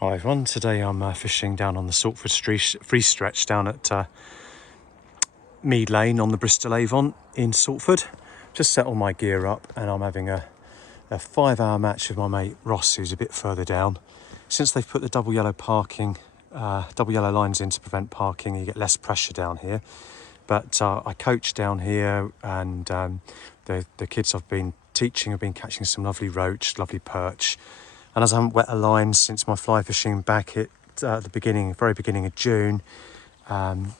Hi everyone, today I'm fishing down on the Saltford free stretch down at Mead Lane on the Bristol Avon in Saltford. Just set all my gear up and I'm having a 5-hour match with my mate Ross, who's a bit further down. Since they've put the double yellow lines in to prevent parking, you get less pressure down here. But I coach down here, and the kids I've been teaching have been catching some lovely roach, lovely perch. And as I haven't wet a line since my fly fishing back at the very beginning of June, I'm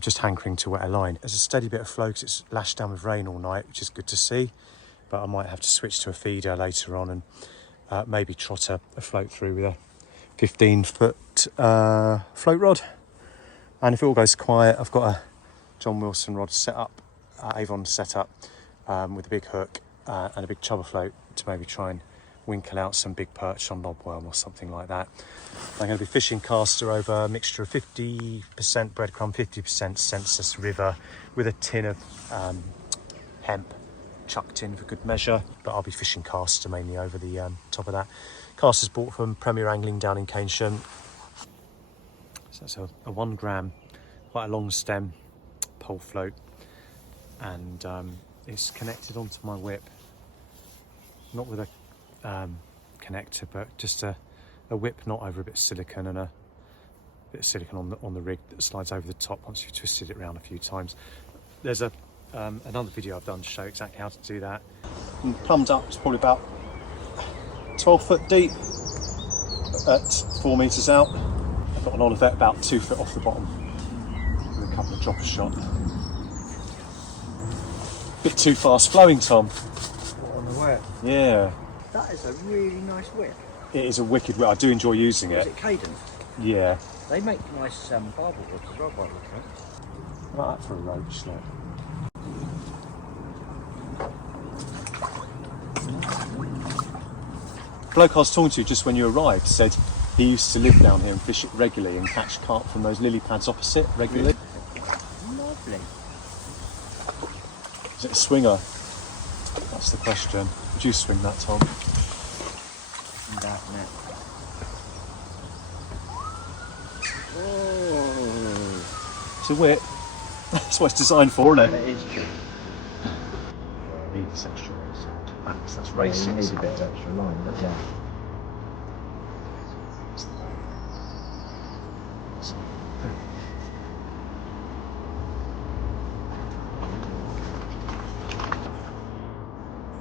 just hankering to wet a line. There's a steady bit of flow because it's lashed down with rain all night, which is good to see. But I might have to switch to a feeder later on and maybe trot a float through with a 15-foot float rod. And if it all goes quiet, I've got a John Wilson rod set up, Avon set up with a big hook and a big chubber float to maybe try and winkle out some big perch on lobworm or something like that. I'm going to be fishing caster over a mixture of 50% breadcrumb, 50% census river with a tin of hemp chucked in for good measure, but I'll be fishing caster mainly over the top of that. Caster's bought from Premier Angling down in Keynsham. So that's a 1 gram, quite a long stem pole float, and it's connected onto my whip, not with a connector, but just a whip knot over a bit of silicone and a bit of silicone on the rig that slides over the top once you've twisted it around a few times. There's another video I've done to show exactly how to do that. And plumbed up, it's probably about 12 foot deep at 4 meters out. I've got an Olivet about 2 foot off the bottom with a couple of dropper shot. Bit too fast flowing, Tom. What, on the whip? Yeah. That is a really nice whip. It is a wicked whip. I do enjoy using it. Is it Cadence? Yeah. They make nice barbel whips as well, by the look of it. I like that for a roach, look. The bloke I was talking to just when you arrived said he used to live down here and fish it regularly and catch carp from those lily pads opposite regularly. Lovely. Is it a swinger? That's the question. Would you swing that, Tom? That net. Oh. It's a whip. That's what it's designed for, isn't it? It is true. Need this extra max. That's racing. Need a bit of extra line, but yeah.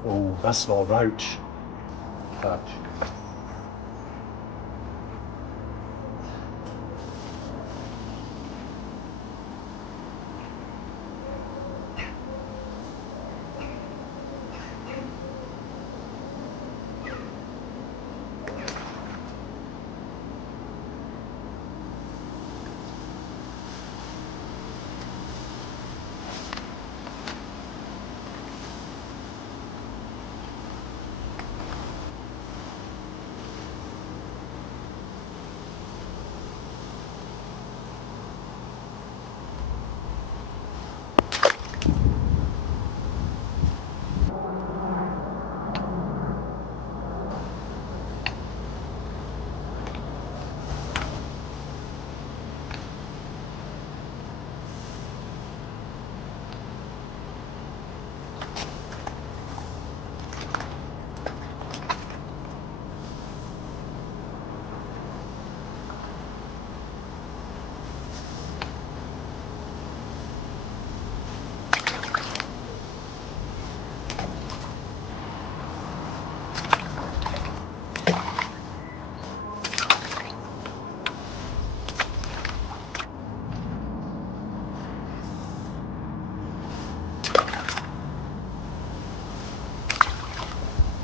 Oh, that's not a roach. Perch.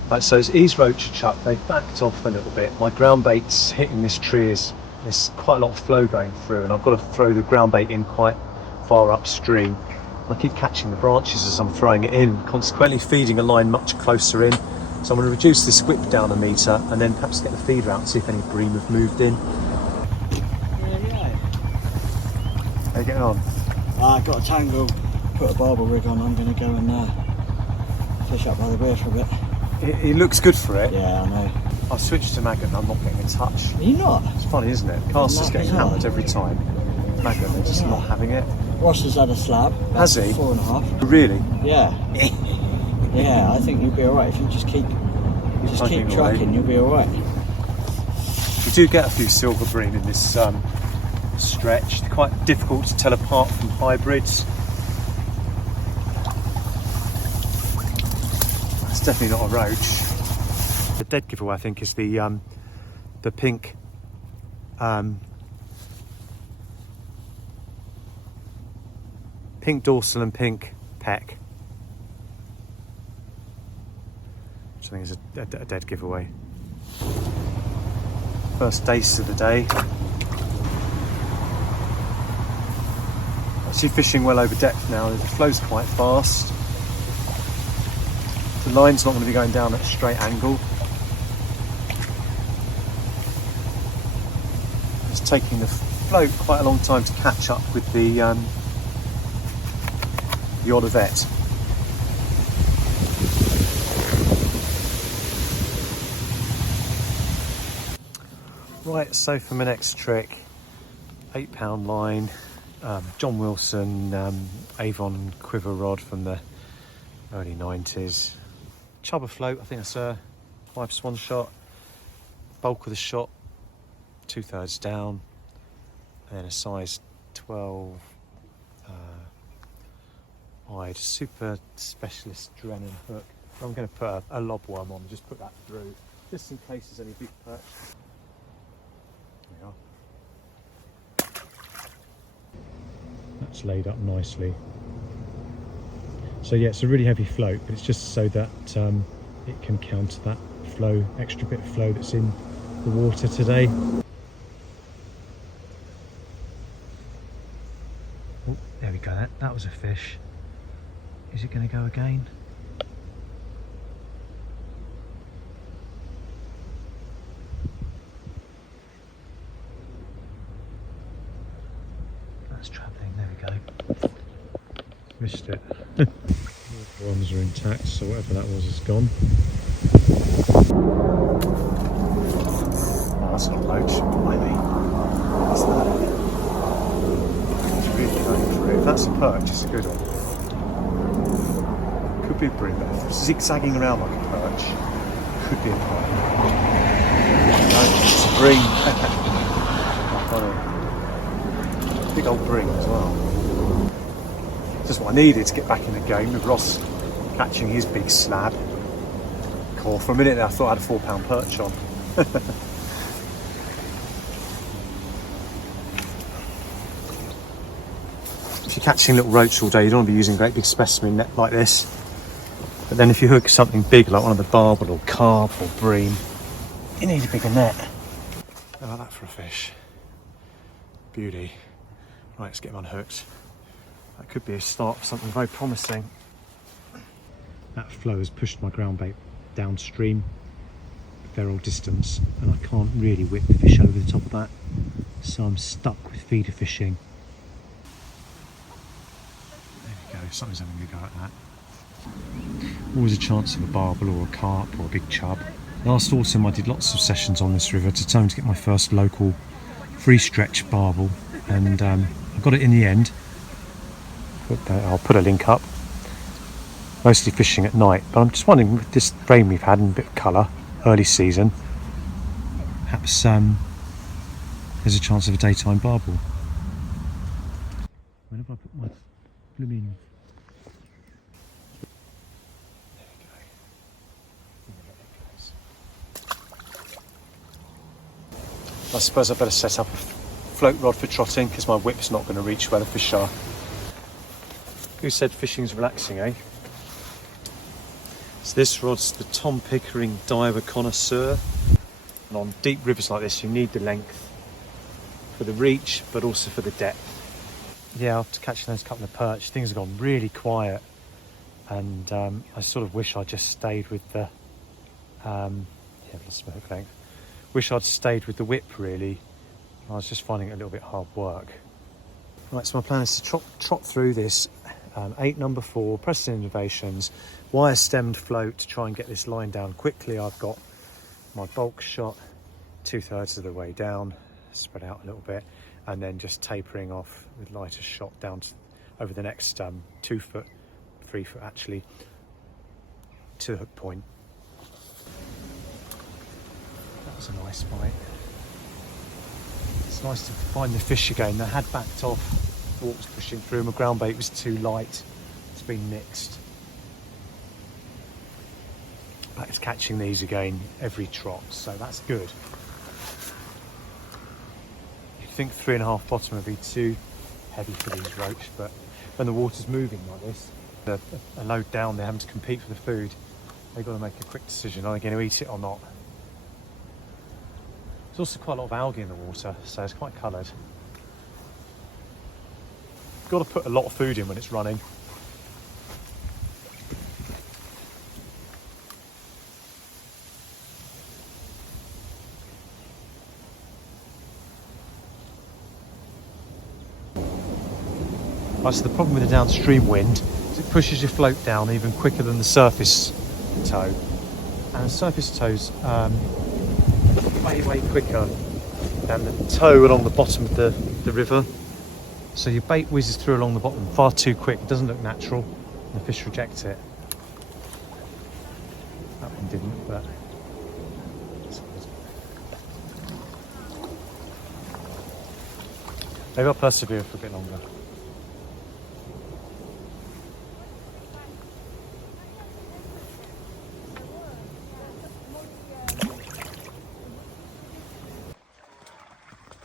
Right, so as E's roach are chucked, they've backed off a little bit. My ground bait's hitting this tree, there's quite a lot of flow going through, and I've got to throw the ground bait in quite far upstream. I keep catching the branches as I'm throwing it in, consequently feeding a line much closer in. So I'm going to reduce this whip down a metre and then perhaps get the feeder out and see if any bream have moved in. Yeah. How are you getting on? I've got a tangle, put a barbel rig on. I'm going to go and fish up by the weir for a bit. It looks good for it. Yeah, I know. I've switched to maggot and I'm not getting a touch. Are you not? It's funny, isn't it? Caster's getting Bizarre. hammered every time. Maggot, they're just not having it. Ross has had a slab. Has he? 4.5. Really? Yeah. Yeah, I think you'll be alright if you just keep plugging tracking, away. you'll be alright. We do get a few silver bream in this stretch. They're quite difficult to tell apart from hybrids. That's definitely not a roach. The dead giveaway, I think, is the pink pink dorsal and pink peck, which I think is a dead giveaway. First dace of the day. Actually fishing well over depth now. The flow's quite fast. The line's not going to be going down at a straight angle. It's taking the float quite a long time to catch up with the Olivet. Right, so for my next trick, £8 line, John Wilson Avon quiver rod from the early 90s. Chub afloat, I think that's a 5 swan shot. Bulk of the shot, 2/3 down, and then a size 12 wide super specialist Drennan hook. I'm going to put a lob worm on, just put that through, just in case there's any big perch. There we are. That's laid up nicely. So yeah, it's a really heavy float, but it's just so that it can counter that flow, extra bit of flow that's in the water today. Oh, there we go, that was a fish. Is it going to go again? That's travelling, there we go. Missed it. Worms are intact, so whatever that was is gone. Oh, that's not a roach. Blimey. What's that? It's really going through. If that's a perch, it's a good one. Could be a bream. Zigzagging around like a perch. Could be a perch. No, it's a bream. Big old bream as well. Just what I needed to get back in the game with Ross catching his big slab. Cool. For a minute there I thought I had a £4 perch on. If you're catching little roach all day, you don't want to be using a great big specimen net like this. But then if you hook something big like one of the barbel or carp or bream, you need a bigger net. How about that for a fish? Beauty. Right, let's get him unhooked. That could be a start of something very promising. That flow has pushed my ground bait downstream a fair old distance, and I can't really whip the fish over the top of that, so I'm stuck with feeder fishing. There we go, something's having a go at that. Always a chance of a barbel or a carp or a big chub. Last autumn I did lots of sessions on this river to try to get my first local free stretch barbel, and I got it in the end. I'll put a link up. Mostly fishing at night, but I'm just wondering, with this rain we've had and a bit of colour, early season, perhaps there's a chance of a daytime barbel. Where have I put my blooming... I suppose I better set up a float rod for trotting, because my whip's not going to reach where the fish are. Who said fishing's relaxing, eh? So this rod's the Tom Pickering Diver Connoisseur. And on deep rivers like this, you need the length for the reach, but also for the depth. Yeah, after catching those couple of perch, things have gone really quiet. And I sort of wish I'd just stayed with the... yeah, that's my hook length. Wish I'd stayed with the whip, really. I was just finding it a little bit hard work. Right, so my plan is to trot through this 8 number 4, Bristol Innovations, wire stemmed float to try and get this line down quickly. I've got my bulk shot 2/3 of the way down, spread out a little bit, and then just tapering off with lighter shot down to, over the next 2 foot, 3 foot actually, to the hook point. That was a nice bite. It's nice to find the fish again. They had backed off. The water was pushing through. My ground bait was too light. It's been mixed. But it's catching these again every trot, so that's good. You'd think 3.5 bottom would be too heavy for these roach, but when the water's moving like this, a load down, they're having to compete for the food. They've got to make a quick decision, are they going to eat it or not? There's also quite a lot of algae in the water, so it's quite coloured. You've got to put a lot of food in when it's running. Right, so the problem with the downstream wind is it pushes your float down even quicker than the surface tow. And the surface tow's way quicker than the tow along the bottom of the river. So your bait whizzes through along the bottom far too quick. It doesn't look natural, and the fish reject it. That one didn't, but maybe I'll persevere for a bit longer.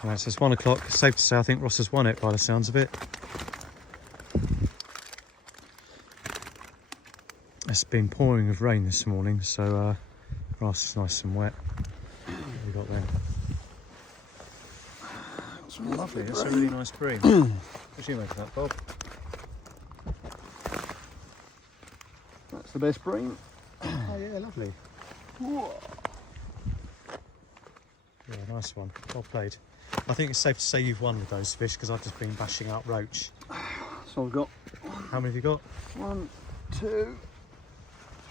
Right, so it's 1 o'clock. It's safe to say I think Ross has won it by the sounds of it. It's been pouring with rain this morning, so grass is nice and wet. What have we got there? It's lovely. That's a really nice bream. What do you make of that, Bob? That's the best bream. Oh yeah, lovely. Whoa. Yeah, nice one. Well played. I think it's safe to say you've won with those fish because I've just been bashing out roach. So I've got How many have you got? 1, 2,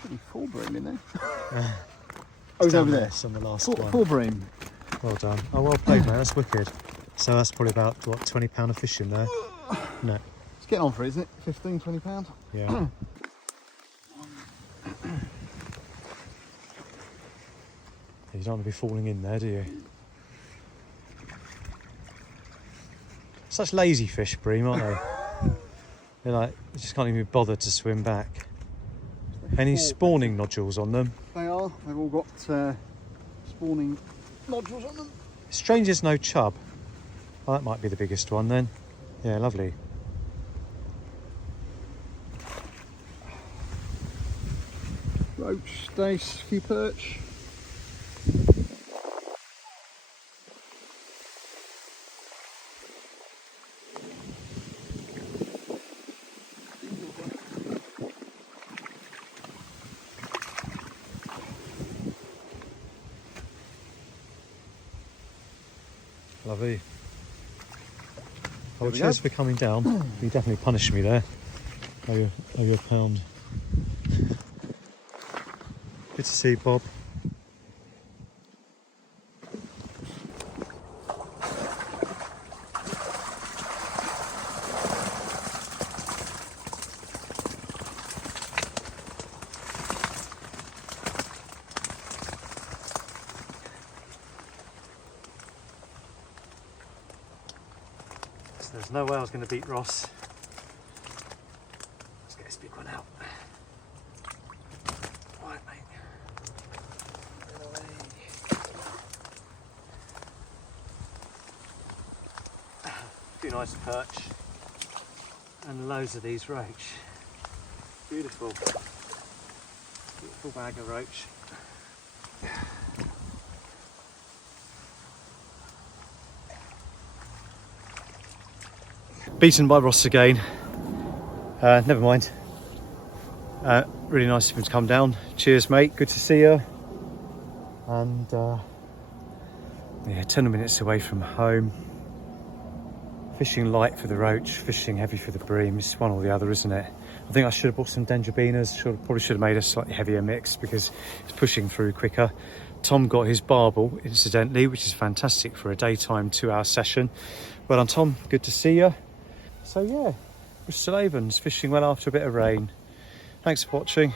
3, 4 bream in there. Oh, he's over there. On the last 4 one. bream. Well done. Oh, well played, mate. That's wicked. So that's probably about, what, £20 of fish in there? No. It's getting on for it, isn't it? 15, 20 pounds. Yeah. You don't want to be falling in there, do you? Such lazy fish, bream, aren't they? They're like, they just can't even be bothered to swim back. Any spawning nodules on them? They are. They've all got spawning nodules on them. Strange there's no chub. Oh, that might be the biggest one then. Yeah, lovely. Roach, dace, few perch. Lovely. Oh, we cheers go. for coming down. You definitely punished me there. Owe you a pound. Good to see you, Bob. There's no way I was going to beat Ross. Let's get this big one out. Right, mate. A few nice perch and loads of these roach. Beautiful. Beautiful bag of roach. Beaten by Ross again. Never mind. Really nice of him to come down. Cheers, mate. Good to see you. And yeah, 10 minutes away from home. Fishing light for the roach, fishing heavy for the bream. It's one or the other, isn't it? I think I should have bought some dendrobinas. Probably should have made a slightly heavier mix because it's pushing through quicker. Tom got his barbel, incidentally, which is fantastic for a daytime 2-hour session. Well done, Tom. Good to see you. So yeah, Bristol Avon's fishing well after a bit of rain. Thanks for watching.